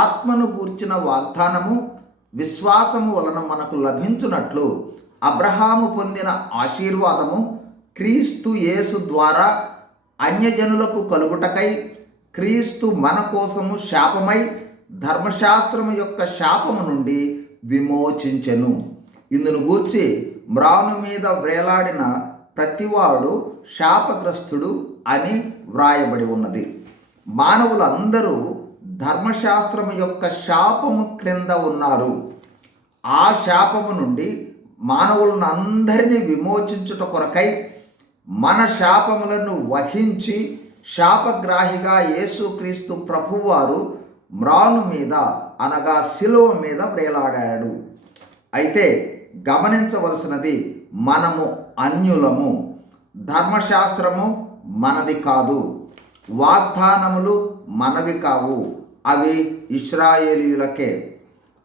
ఆత్మను గూర్చిన వాగ్దానము విశ్వాసము వలన మనకు లభించునట్లు అబ్రహాము పొందిన ఆశీర్వాదము క్రీస్తు యేసు ద్వారా అన్యజనులకు కలుగుటకై క్రీస్తు మన కోసము శాపమై ధర్మశాస్త్రము యొక్క శాపము నుండి విమోచించెను. ఇందును గూర్చి మ్రాను మీద వ్రేలాడిన ప్రతివాడు శాపగ్రస్తుడు అని వ్రాయబడి ఉన్నది. మానవులందరూ ధర్మశాస్త్రము యొక్క శాపము క్రింద ఉన్నారు. ఆ శాపము నుండి మానవులను అందరినీ విమోచించుట కొరకై మన శాపములను వహించి శాపగ్రాహిగా యేసుక్రీస్తు ప్రభువారు మ్రాను మీద అనగా శిలువ మీద వ్రేలాడాడు. అయితే గమనించవలసినది, మనము అన్యులము, ధర్మశాస్త్రము మనది కాదు, వాగ్దానములు మనవి కావు, అవి ఇశ్రాయేలీయులకే.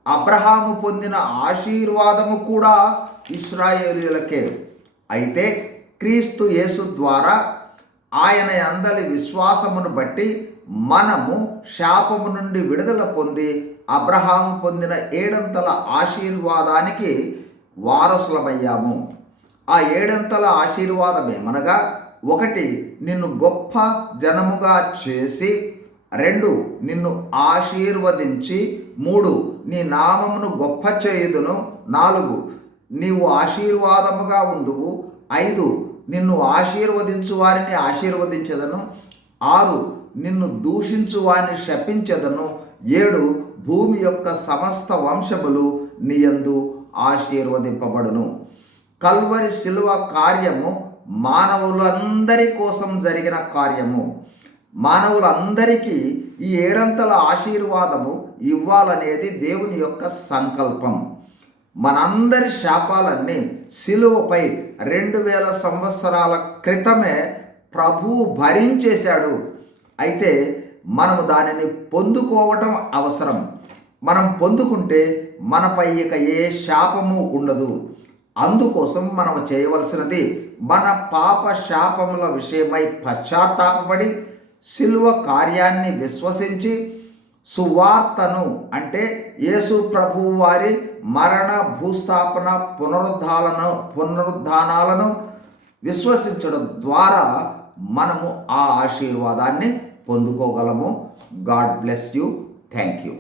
అబ్రహాము పొందిన ఆశీర్వాదము కూడా ఇశ్రాయేలీయులకే. అయితే క్రీస్తు యేసు ద్వారా ఆయన యందలి విశ్వాసమును బట్టి మనము శాపము నుండి విడుదల పొంది అబ్రహాము పొందిన 7 ఆశీర్వాదానికి వారసులమయ్యాము. ఆ 7 ఆశీర్వాదమేమనగా, 1 నిన్ను గొప్ప జనముగా చేసి, 2 నిన్ను ఆశీర్వదించి, 3 నీ నామమును గొప్ప చేయుదును, 4 నీవు ఆశీర్వాదముగా ఉందువు, 5 నిన్ను ఆశీర్వదించు వారిని ఆశీర్వదించదను, 6 నిన్ను దూషించు వారిని శపించదను, 7 భూమి యొక్క సమస్త వంశములు నీయందు ఆశీర్వదింపబడును. కల్వరి శిలువ కార్యము మానవులందరి కోసం జరిగిన కార్యము. మానవులందరికీ ఈ 7 ఆశీర్వాదము ఇవ్వాలనేది దేవుని యొక్క సంకల్పం. మనందరి శాపాలన్నీ శిలువపై 2000 సంవత్సరాల క్రితమే ప్రభువు భరించేశాడు. అయితే మనము దానిని పొందుకోవటం అవసరం. మనం పొందుకుంటే మనపై ఇక ఏ శాపము ఉండదు. అందుకోసం మనం చేయవలసినది, మన పాప శాపముల విషయమై పశ్చాత్తాపపడి శిలువ కార్యాన్ని విశ్వసించి సువార్తను, అంటే యేసు ప్రభువు వారి మరణ, భూస్థాపన, పునరుద్ధానాలను విశ్వసించడం ద్వారా మనము ఆ ఆశీర్వాదాన్ని పొందుకోగలము. God bless you. Thank you.